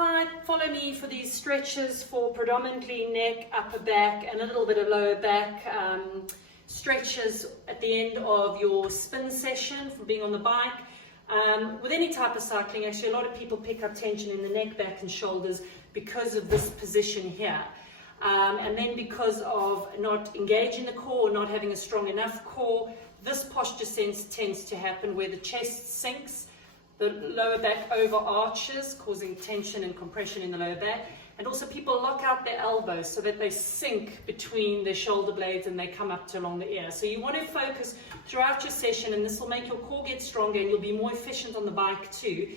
Hi, follow me for these stretches for predominantly neck, upper back, and a little bit of lower back stretches at the end of your spin session from being on the bike. With any type of cycling, actually, a lot of people pick up tension in the neck, back, and shoulders because of this position here. And then because of not engaging the core or not having a strong enough core, this posture tends to happen where the chest sinks, the lower back overarches, causing tension and compression in the lower back. And also people lock out their elbows so that they sink between their shoulder blades and they come up to along the ear. So you want to focus throughout your session, and this will make your core get stronger and you'll be more efficient on the bike too.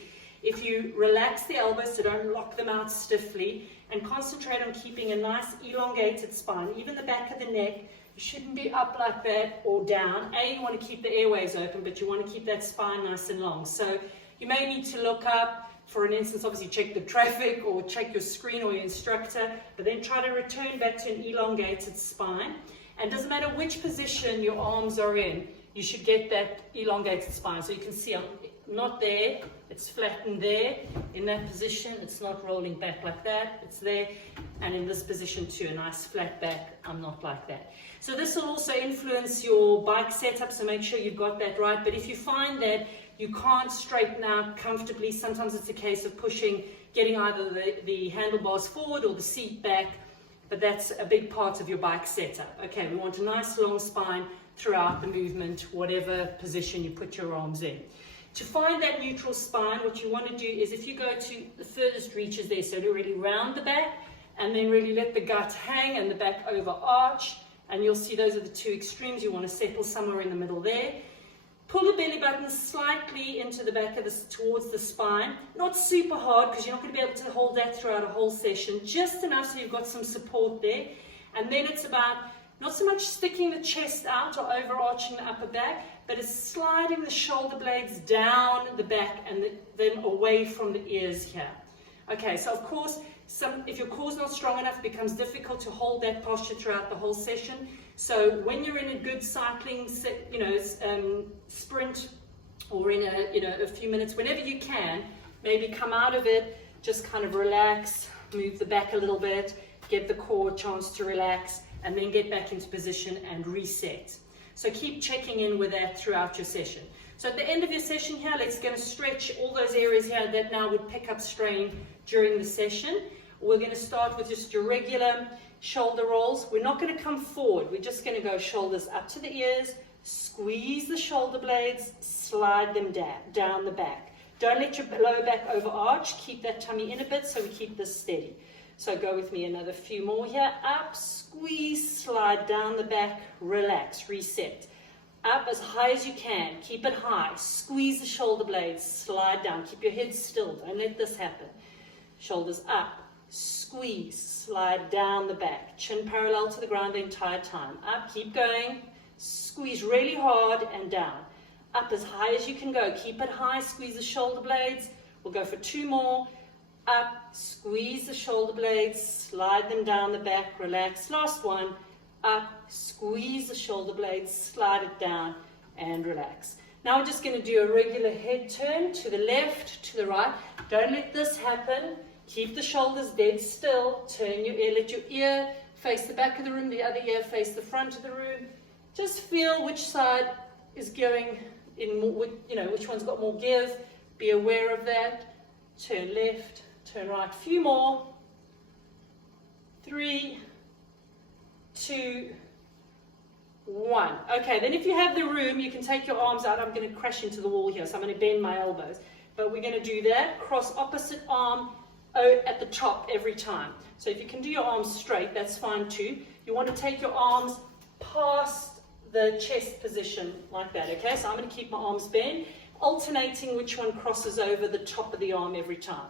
If you relax the elbows, so don't lock them out stiffly, and concentrate on keeping a nice elongated spine, even the back of the neck, you shouldn't be up like that or down. You want to keep the airways open, but you want to keep that spine nice and long. So you may need to look up, for an instance, obviously check the traffic or check your screen or your instructor, but then try to return back to an elongated spine. And it doesn't matter which position your arms are in, you should get that elongated spine. So you can see I'm not there, it's flattened there. In that position, it's not rolling back like that, it's there. And in this position too, a nice flat back, I'm not like that. So this will also influence your bike setup, so make sure you've got that right. But if you find that you can't straighten out comfortably, sometimes it's a case of pushing, getting either the handlebars forward or the seat back, but that's a big part of your bike setup. Okay, we want a nice long spine throughout the movement, whatever position you put your arms in. To find that neutral spine, what you want to do is, if you go to the furthest reaches there, so to really round the back and then really let the gut hang and the back overarch, and you'll see those are the two extremes. You want to settle somewhere in the middle there. Pull the belly button slightly into the back of this, towards the spine. Not super hard, because you're not going to be able to hold that throughout a whole session. Just enough so you've got some support there. And then it's about not so much sticking the chest out or overarching the upper back, but it's sliding the shoulder blades down the back and then away from the ears here. Okay, so of course, if your core's not strong enough, it becomes difficult to hold that posture throughout the whole session. So when you're in a good cycling, sprint, or in a few minutes, whenever you can, maybe come out of it, just kind of relax, move the back a little bit, give the core a chance to relax, and then get back into position and reset. So keep checking in with that throughout your session. So at the end of your session here, let's going to stretch all those areas here that now would pick up strain during the session. We're going to start with just your regular shoulder rolls. We're not going to come forward. We're just going to go shoulders up to the ears, squeeze the shoulder blades, slide them down the back. Don't let your lower back overarch. Keep that tummy in a bit so we keep this steady. So go with me another few more here. Up, squeeze, slide down the back, relax, reset. Up as high as you can. Keep it high. Squeeze the shoulder blades, slide down. Keep your head still. Don't let this happen. Shoulders up. Squeeze, slide down the back, chin parallel to the ground the entire time. Up, keep going, squeeze really hard and down. Up as high as you can go, keep it high, squeeze the shoulder blades. We'll go for two more. Up, squeeze the shoulder blades, slide them down the back, relax. Last one. Up, squeeze the shoulder blades, slide it down and relax. Now we're just going to do a regular head turn to the left, to the right. Don't let this happen. Keep the shoulders dead still, turn your ear, let your ear face the back of the room, the other ear face the front of the room. Just feel which side is going in more, which one's got more give. Be aware of that. Turn left, turn right. A few more. 3, 2, 1. Okay, then if you have the room, you can take your arms out. I'm going to crash into the wall here, so I'm going to bend my elbows. But we're going to do that. Cross opposite arm at the top every time. So if you can do your arms straight, that's fine too. You want to take your arms past the chest position like that, okay? So I'm going to keep my arms bent, alternating which one crosses over the top of the arm every time.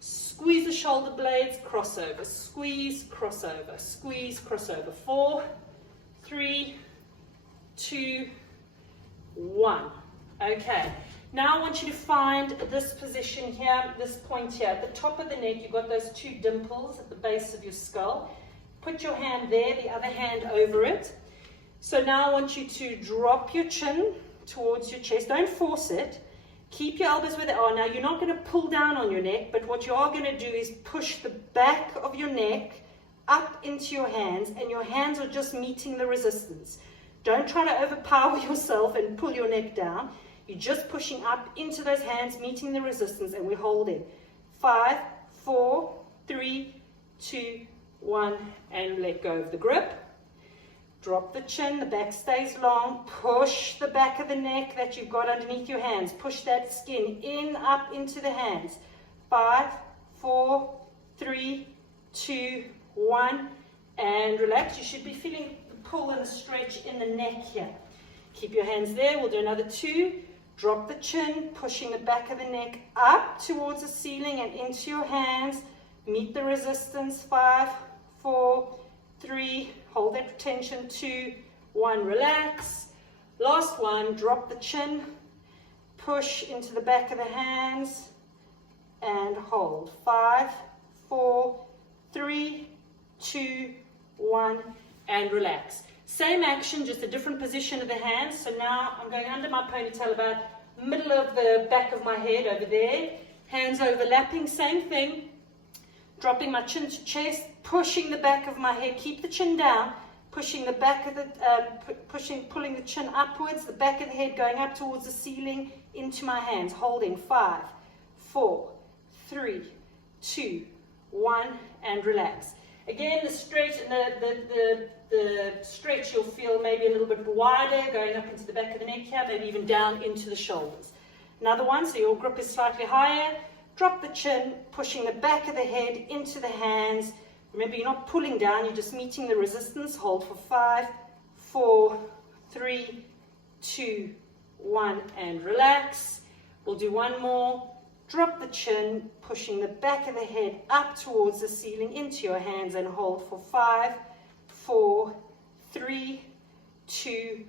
Squeeze the shoulder blades, crossover, squeeze, crossover, squeeze, crossover. 4, 3, 2, 1. Okay. Now I want you to find this position here, this point here. At the top of the neck, you've got those two dimples at the base of your skull. Put your hand there, the other hand over it. So now I want you to drop your chin towards your chest. Don't force it. Keep your elbows where they are. Now, you're not going to pull down on your neck, but what you are going to do is push the back of your neck up into your hands, and your hands are just meeting the resistance. Don't try to overpower yourself and pull your neck down. You're just pushing up into those hands, meeting the resistance, and we're holding. 5, 4, 3, 2, 1, and let go of the grip. Drop the chin, the back stays long. Push the back of the neck that you've got underneath your hands. Push that skin in, up into the hands. 5, 4, 3, 2, 1, and relax. You should be feeling the pull and the stretch in the neck here. Keep your hands there. We'll do another 2. Drop the chin, pushing the back of the neck up towards the ceiling and into your hands. Meet the resistance. 5, 4, 3, hold that tension. 2, 1, relax. Last one, drop the chin, push into the back of the hands, and hold. 5, 4, 3, 2, 1, and relax. Same action, just a different position of the hands. So now I'm going under my ponytail, about middle of the back of my head over there. Hands overlapping, same thing. Dropping my chin to chest, pushing the back of my head. Keep the chin down, pushing the back of the, pulling the chin upwards, the back of the head going up towards the ceiling, into my hands. Holding. 5, 4, 3, 2, 1, and relax. Again, the stretch, the stretch you'll feel maybe a little bit wider, going up into the back of the neck here, maybe even down into the shoulders. Another one, so your grip is slightly higher. Drop the chin, pushing the back of the head into the hands. Remember, you're not pulling down, you're just meeting the resistance. Hold for 5, 4, 3, 2, 1, and relax. We'll do one more. Drop the chin, pushing the back of the head up towards the ceiling into your hands, and hold for 5, 4, 3, 2,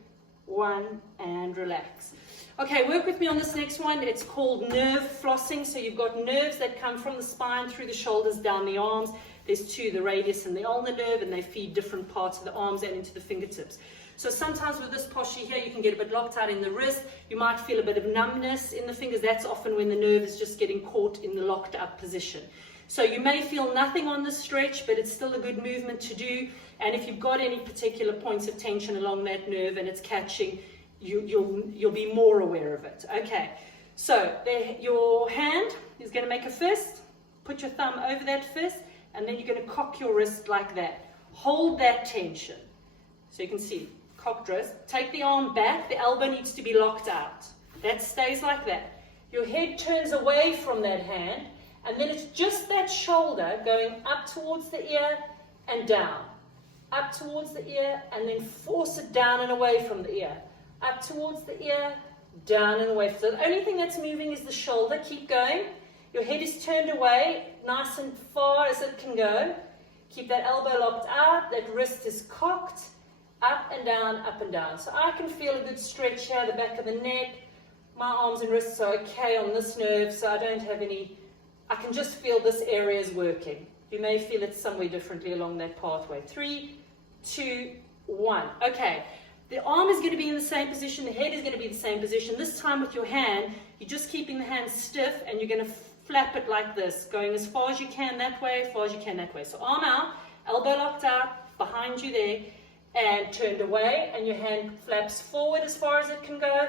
1, and relax. Okay, work with me on this next one. It's called nerve flossing. So you've got nerves that come from the spine through the shoulders down the arms. There's 2, the radius and the ulnar nerve, and they feed different parts of the arms and into the fingertips. So sometimes with this posture here, you can get a bit locked out in the wrist. You might feel a bit of numbness in the fingers. That's often when the nerve is just getting caught in the locked up position. So you may feel nothing on this stretch, but it's still a good movement to do. And if you've got any particular points of tension along that nerve and it's catching, you'll be more aware of it. Okay, so your hand is going to make a fist. Put your thumb over that fist, and then you're going to cock your wrist like that. Hold that tension. So you can see, cocked wrist. Take the arm back. The elbow needs to be locked out. That stays like that. Your head turns away from that hand, and then it's just that shoulder going up towards the ear and down. Up towards the ear, and then force it down and away from the ear. Up towards the ear, down and away. So the only thing that's moving is the shoulder. Keep going. Your head is turned away, nice and far as it can go. Keep that elbow locked out. That wrist is cocked. Up and down, up and down. So I can feel a good stretch here, the back of the neck. My arms and wrists are okay on this nerve, so I don't have any, I can just feel this area is working. You may feel it somewhere differently along that pathway. 3, 2, 1. Okay. The arm is going to be in the same position, the head is going to be in the same position. This time with your hand, you're just keeping the hand stiff, and you're going to flap it like this, going as far as you can that way, as far as you can that way. So arm out, elbow locked out, behind you there, and turned away, and your hand flaps forward as far as it can go,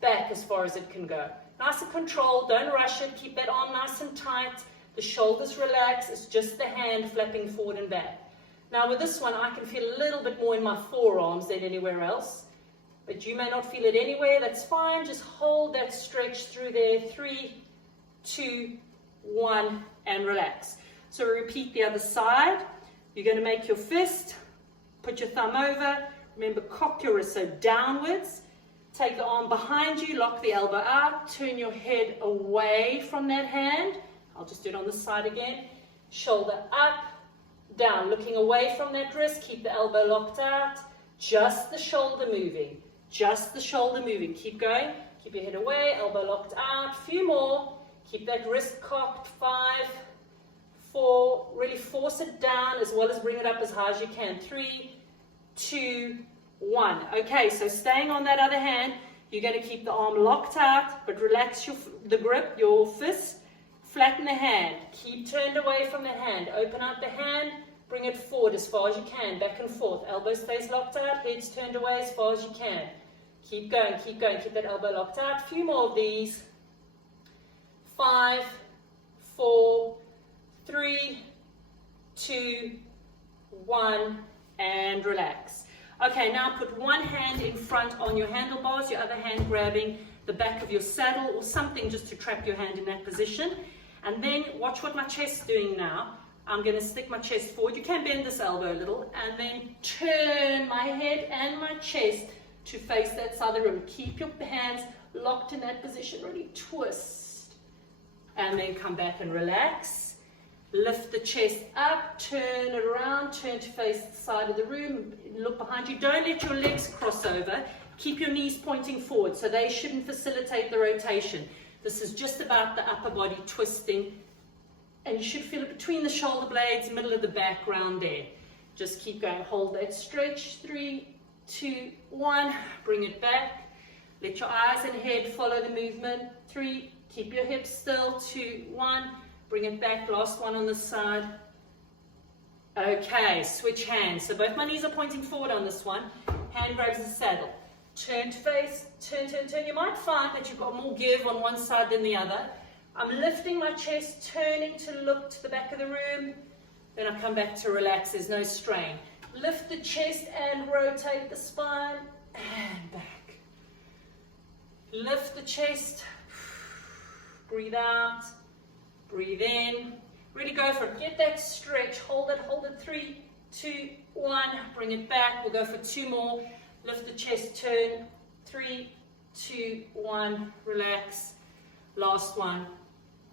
back as far as it can go. Nice and controlled, don't rush it, keep that arm nice and tight, the shoulders relax, it's just the hand flapping forward and back. Now with this one, I can feel a little bit more in my forearms than anywhere else. But you may not feel it anywhere, that's fine. Just hold that stretch through there. 3, 2, 1, and relax. So repeat the other side. You're going to make your fist. Put your thumb over. Remember, cock your wrist, so downwards. Take the arm behind you, lock the elbow out. Turn your head away from that hand. I'll just do it on this side again. Shoulder up. Down, looking away from that wrist, keep the elbow locked out, just the shoulder moving, just the shoulder moving. Keep going, keep your head away, elbow locked out, few more, keep that wrist cocked. 5, 4, really force it down as well as bring it up as high as you can. 3, 2, 1. Okay, so staying on that other hand, You're going to keep the arm locked out, but relax the grip, your fist. Flatten the hand. Keep turned away from the hand. Open out the hand. Bring it forward as far as you can. Back and forth. Elbow stays locked out. Head's turned away as far as you can. Keep going, keep going. Keep that elbow locked out. A few more of these. 5, 4, 3, 2, 1, and relax. Okay, now put one hand in front on your handlebars, your other hand grabbing the back of your saddle or something just to trap your hand in that position. And then watch what my chest's doing now. I'm going to stick my chest forward. You can bend this elbow a little and then turn my head and my chest to face that side of the room. Keep your hands locked in that position. Really twist. And then come back and relax. Lift the chest up, turn it around, turn to face the side of the room, look behind you. Don't let your legs cross over. Keep your knees pointing forward, so they shouldn't facilitate the rotation. This is just about the upper body twisting, and you should feel it between the shoulder blades, middle of the back, round there. Just keep going. Hold that stretch. 3, 2, 1. Bring it back. Let your eyes and head follow the movement. 3. Keep your hips still. 2, 1. Bring it back. Last one on the side. Okay, switch hands. So both my knees are pointing forward on this one. Hand grabs the saddle. Turn to face. Turn, turn, turn. You might find that you've got more give on one side than the other. I'm lifting my chest, turning to look to the back of the room. Then I come back to relax. There's no strain. Lift the chest and rotate the spine. And back. Lift the chest. Breathe out. Breathe in. Really go for it. Get that stretch. Hold it. Hold it. 3, 2, 1. Bring it back. We'll go for 2 more. Lift the chest. Turn. 3, 2, 1. Relax. Last one.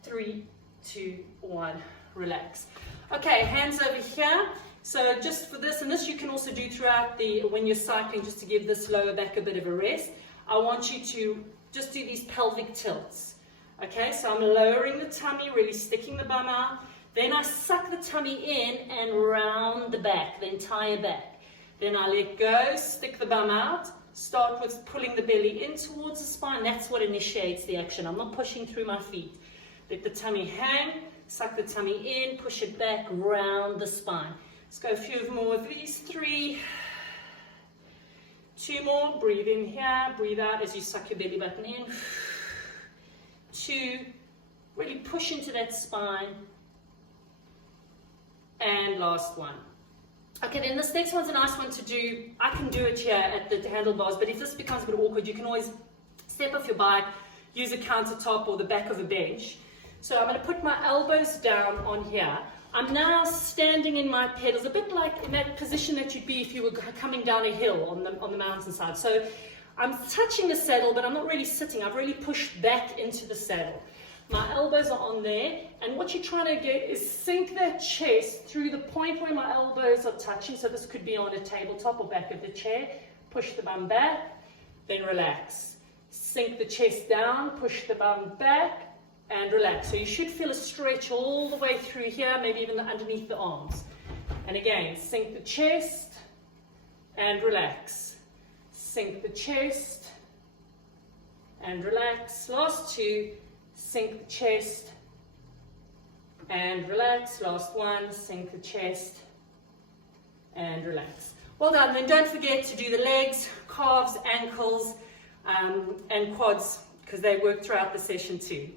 3, 2, 1. Relax. Okay, hands over here. So just for this, and this you can also do throughout when you're cycling, just to give this lower back a bit of a rest. I want you to just do these pelvic tilts. Okay, so I'm lowering the tummy, really sticking the bum out. Then I suck the tummy in and round the back, the entire back. Then I let go, stick the bum out. Start with pulling the belly in towards the spine. That's what initiates the action. I'm not pushing through my feet. Let the tummy hang, suck the tummy in, push it back, round the spine. Let's go a few more of these. 3, 2 more. Breathe in here, breathe out as you suck your belly button in. 2, really push into that spine. And last one. Okay, then this next one's a nice one to do. I can do it here at the handlebars, but if this becomes a bit awkward, you can always step off your bike, use a countertop or the back of a bench. So I'm going to put my elbows down on here. I'm now standing in my pedals, a bit like in that position that you'd be if you were coming down a hill on the mountainside. So I'm touching the saddle, but I'm not really sitting. I've really pushed back into the saddle. My elbows are on there, and what you're trying to get is sink that chest through the point where my elbows are touching. So this could be on a tabletop or back of the chair. Push the bum back, then relax. Sink the chest down, push the bum back, and relax. So you should feel a stretch all the way through here, maybe even underneath the arms. And again, sink the chest and relax. Sink the chest and relax. Last 2. Sink the chest and relax. Last one, sink the chest and relax. Well done. Then don't forget to do the legs, calves, ankles, and quads, because they work throughout the session too.